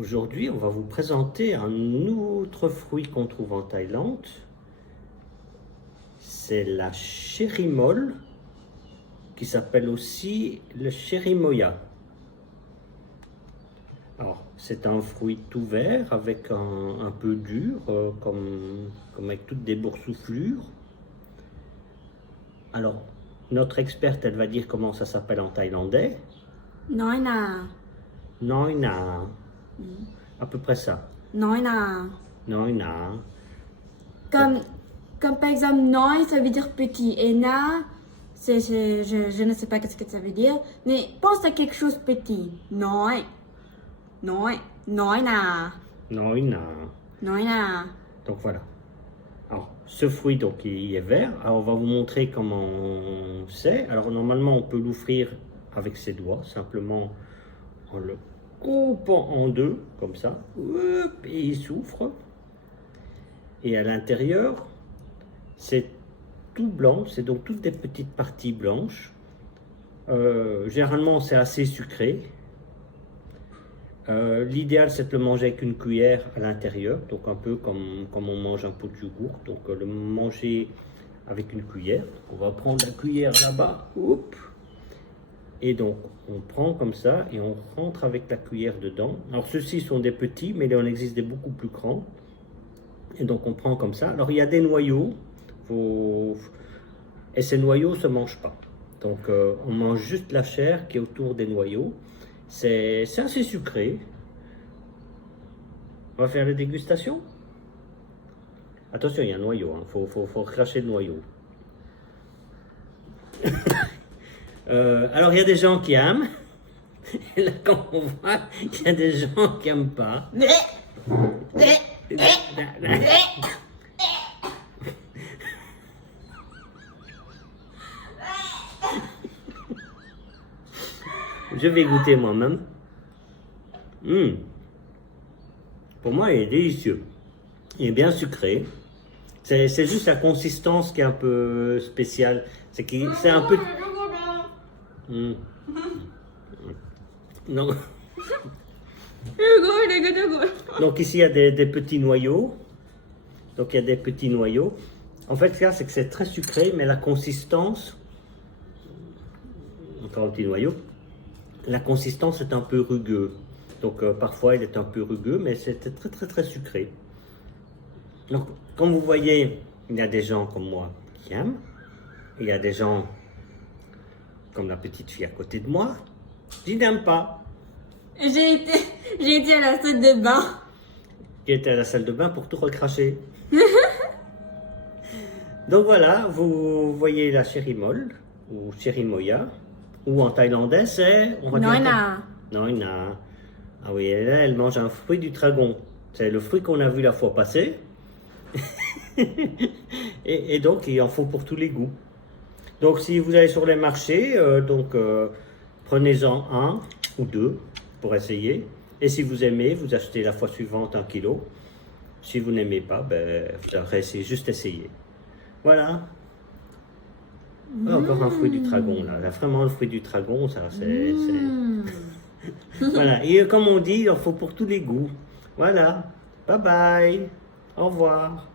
Aujourd'hui, on va vous présenter un autre fruit qu'on trouve en Thaïlande. C'est la cherry molle, qui s'appelle aussi le cherry moya. Alors, c'est un fruit tout vert avec un peu dur, comme avec toutes des boursouflures. Alors, notre experte, elle va dire comment ça s'appelle en thaïlandais. Nói nà. Noi na. À peu près ça. Nói nà. Noi na. Comme par exemple, nói, ça veut dire petit. Et na, je ne sais pas qu'est-ce que ça veut dire. Mais pense à quelque chose petit. Nói. Nói. Nói nà. Noi na. Nói nà. Donc voilà. Alors, ce fruit, donc, il est vert. Alors, on va vous montrer comment c'est. Alors, normalement, on peut l'ouvrir avec ses doigts, simplement en le coupant en deux, comme ça. Hop, et il s'ouvre. Et à l'intérieur, c'est tout blanc. C'est donc toutes des petites parties blanches. Généralement, c'est assez sucré. L'idéal, c'est de le manger avec une cuillère à l'intérieur, donc un peu comme on mange un pot de yogourt. Donc le manger avec une cuillère. Donc, on va prendre la cuillère là-bas, et donc on prend comme ça et on rentre avec la cuillère dedans. Alors ceux-ci sont des petits, mais il en existe des beaucoup plus grands. Et donc on prend comme ça. Alors il y a des noyaux, et ces noyaux ne se mangent pas. Donc on mange juste la chair qui est autour des noyaux. C'est assez sucré. On va faire la dégustation. Attention, il y a un noyau, hein. Faut cracher le noyau. Alors, il y a des gens qui aiment. Et là, quand on voit, il y a des gens qui n'aiment pas. Je vais goûter moi-même. Pour moi, il est délicieux. Il est bien sucré. C'est juste la consistance qui est un peu spéciale. C'est un peu... Non. Donc ici, il y a des petits noyaux. Donc il y a des petits noyaux. En fait, là, c'est que c'est très sucré, mais la consistance... Encore un petit noyau. La consistance est un peu rugueux. Donc parfois il est un peu rugueux, mais c'est très sucré. Donc comme vous voyez, il y a des gens comme moi qui aiment. Il y a des gens comme la petite fille à côté de moi qui n'aiment pas. J'ai été à la salle de bain. Qui était à la salle de bain pour tout recracher. Donc voilà, vous voyez la cherry molle ou cherry moya. Ou en thaïlandais, c'est... Nói nà. Nói nà. Ah oui, là, elle mange un fruit du dragon. C'est le fruit qu'on a vu la fois passée. et donc, il en faut pour tous les goûts. Donc, si vous allez sur les marchés, prenez-en un ou deux pour essayer. Et si vous aimez, vous achetez la fois suivante 1 kilo. Si vous n'aimez pas, vous aurez juste essayé. Voilà. Encore un fruit du dragon, là. Là, vraiment, le fruit du dragon, ça, c'est... Voilà. Et comme on dit, il en faut pour tous les goûts. Voilà. Bye bye. Au revoir.